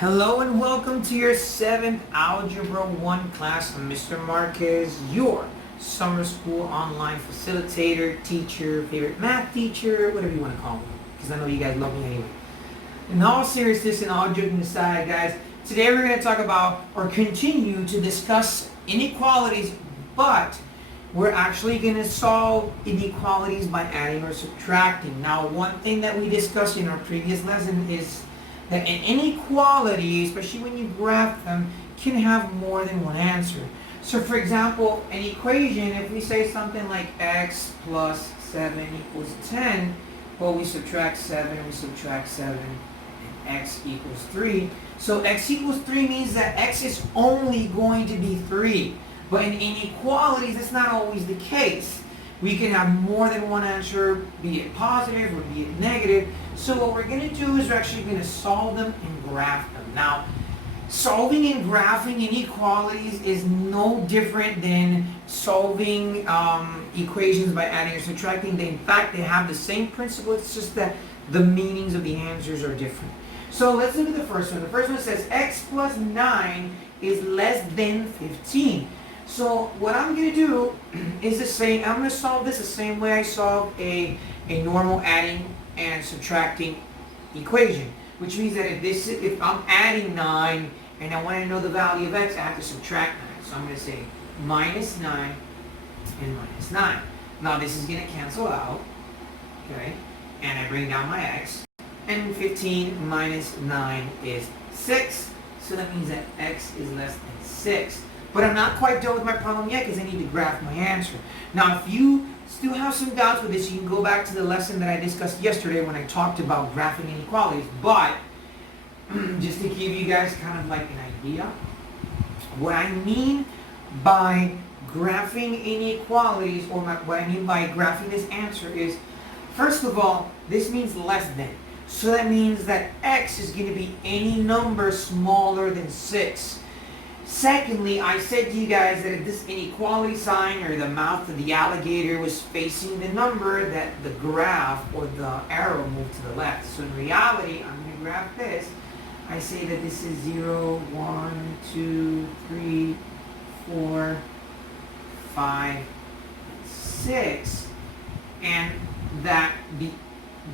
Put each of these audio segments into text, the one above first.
Hello and welcome to your 7th Algebra 1 class. I'm Mr. Marquez, your summer school online facilitator, teacher, favorite math teacher, whatever you want to call me, because I know you guys love me anyway. In all seriousness and all joking aside, guys, today we're going to talk about or continue to discuss inequalities, but we're actually going to solve inequalities by adding or subtracting. Now, one thing that we discussed in our previous lesson is that an inequality, especially when you graph them, can have more than one answer. So for example, an equation, if we say something like x plus 7 equals 10, well, we subtract 7, we subtract 7, and x equals 3. So x equals 3 means that x is only going to be 3. But in inequalities, that's not always the case. We can have more than one answer, be it positive or be it negative. So what we're going to do is we're actually going to solve them and graph them. Now, solving and graphing inequalities is no different than solving equations by adding or subtracting. In fact, they have the same principle. It's just that the meanings of the answers are different. So let's look at the first one. The first one says x plus 9 is less than 15. So what I'm going to do is the same. I'm going to solve this the same way I solve a normal adding and subtracting equation, which means that if I'm adding 9 and I want to know the value of x, I have to subtract 9. So I'm going to say minus 9 and minus 9. Now this is going to cancel out, okay? And I bring down my x. And 15 minus 9 is 6. So that means that x is less than 6. But I'm not quite done with my problem yet because I need to graph my answer. Now, if you still have some doubts with this, you can go back to the lesson that I discussed yesterday when I talked about graphing inequalities. But just to give you guys kind of like an idea, what I mean by graphing inequalities, or what I mean by graphing this answer is, first of all, this means less than. So that means that x is going to be any number smaller than 6. Secondly, I said to you guys that if this inequality sign or the mouth of the alligator was facing the number, that the graph or the arrow moved to the left. So in reality, I'm going to graph this. I say that this is 0, 1, 2, 3, 4, 5, 6. And that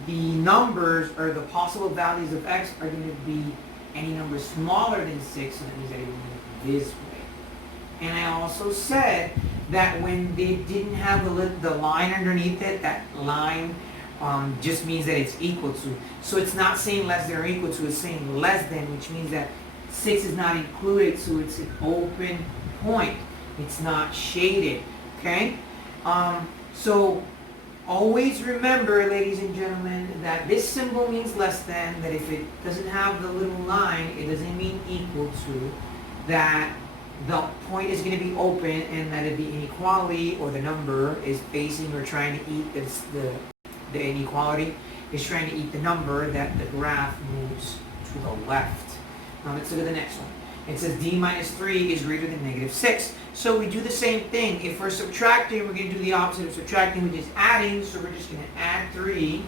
the numbers or the possible values of x are going to be any number smaller than 6, so that means that it will move this way. And I also said that when they didn't have the line underneath it, that line just means that it's equal to. So it's not saying less than or equal to, it's saying less than, which means that 6 is not included, so it's an open point. It's not shaded, okay? So always remember, ladies and gentlemen, that this symbol means less than, that if it doesn't have the little line, it doesn't mean equal to, that the point is going to be open, and that if the inequality or the number is facing or trying to eat the inequality is trying to eat the number, that the graph moves to the left. Now let's look at the next one. It says d minus 3 is greater than negative 6. So we do the same thing. If we're subtracting, we're going to do the opposite of subtracting, which is adding. So we're just going to add 3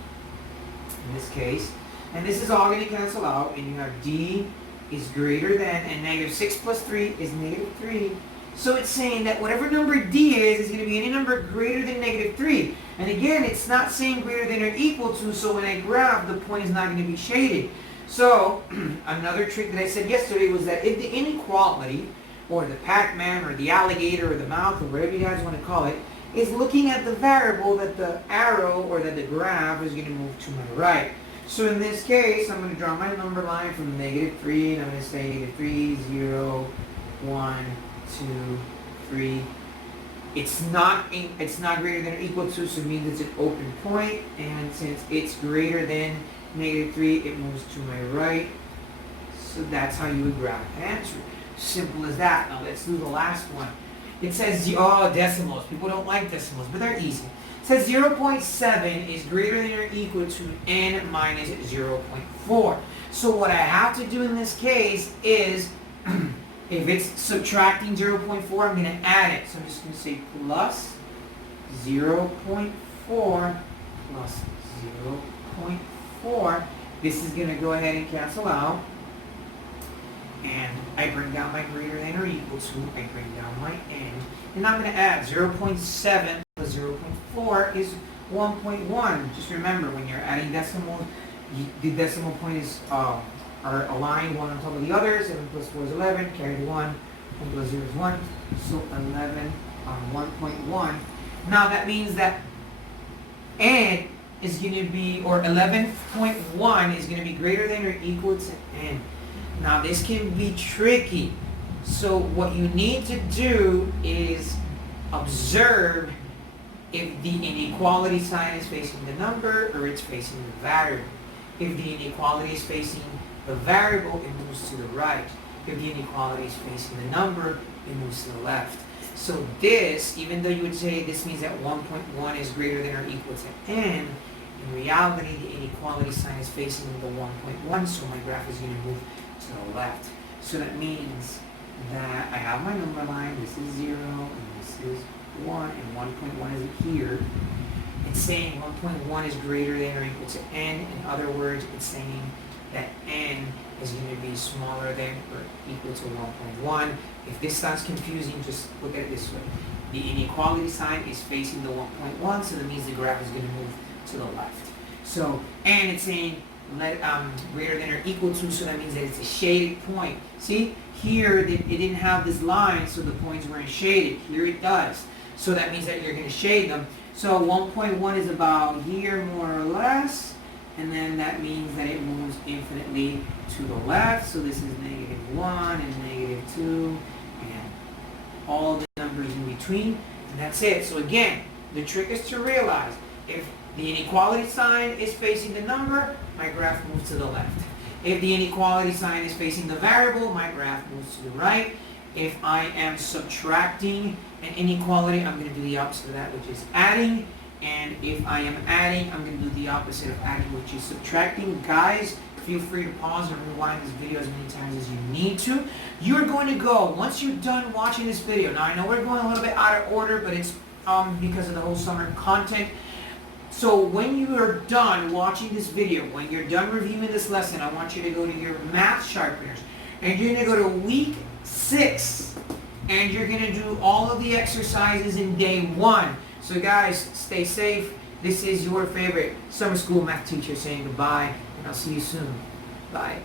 in this case. And this is all going to cancel out. And you have d is greater than, and negative 6 plus 3 is negative 3. So it's saying that whatever number d is going to be any number greater than negative 3. And again, it's not saying greater than or equal to, so when I graph, the point is not going to be shaded. So another trick that I said yesterday was that if the inequality, or the Pac-Man, or the alligator, or the mouth, or whatever you guys want to call it, is looking at the variable, that the arrow or that the graph is going to move to my right. So in this case, I'm going to draw my number line from negative 3, and I'm going to say negative 3, 0, 1, 2, 3. It's not greater than or equal to, so it means it's an open point, and since it's greater than negative 3, it moves to my right. So that's how you would graph an answer. Simple as that. Now let's do the last one. It says, decimals. People don't like decimals, but they're easy. It says 0.7 is greater than or equal to n minus 0.4. So what I have to do in this case is, if it's subtracting 0.4, I'm going to add it. So I'm just going to say plus 0.4 plus 0.4. This is going to go ahead and cancel out. and I bring down my greater than or equal to, I bring down my n, and I'm going to add 0.7 plus 0.4 is 1.1. Just remember, when you're adding decimals, the decimal point is are aligned one on top of the other. 7 plus 4 is 11, carry the 1 plus 0 is 1, so 11 on 1.1. Now that means that n is going to be, or 11.1 is going to be greater than or equal to n. Now this can be tricky. So what you need to do is observe if the inequality sign is facing the number or it's facing the variable. If the inequality is facing the variable, it moves to the right. If the inequality is facing the number, it moves to the left. So this, even though you would say this means that 1.1 is greater than or equal to n, in reality the inequality sign is facing the 1.1, so my graph is going to move to the left. So that means that I have my number line, this is 0, and this is 1, and 1.1 is here. It's saying 1.1 is greater than or equal to n. In other words, it's saying that n is going to be smaller than or equal to 1.1. If this sounds confusing, just look at it this way. The inequality sign is facing the 1.1, so that means the graph is going to move to the left. So, and it's saying greater than or equal to, so that means that it's a shaded point. See, here it didn't have this line, so the points weren't shaded. Here it does. So that means that you're going to shade them. So 1.1 is about here, more or less. And then that means that it moves infinitely to the left. So this is -1 and -2 and all the numbers in between. And that's it. So again, the trick is to realize if the inequality sign is facing the number, my graph moves to the left. If the inequality sign is facing the variable, my graph moves to the right. If I am subtracting an inequality, I'm going to do the opposite of that, which is adding. And if I am adding, I'm going to do the opposite of adding, which is subtracting. Guys, feel free to pause and rewind this video as many times as you need to. You're going to go, once you're done watching this video, now I know we're going a little bit out of order, but it's because of the whole summer content. So when you are done watching this video, when you're done reviewing this lesson, I want you to go to your math sharpeners, and you're going to go to week 6, and you're going to do all of the exercises in day 1. So guys, stay safe. This is your favorite summer school math teacher saying goodbye, and I'll see you soon. Bye.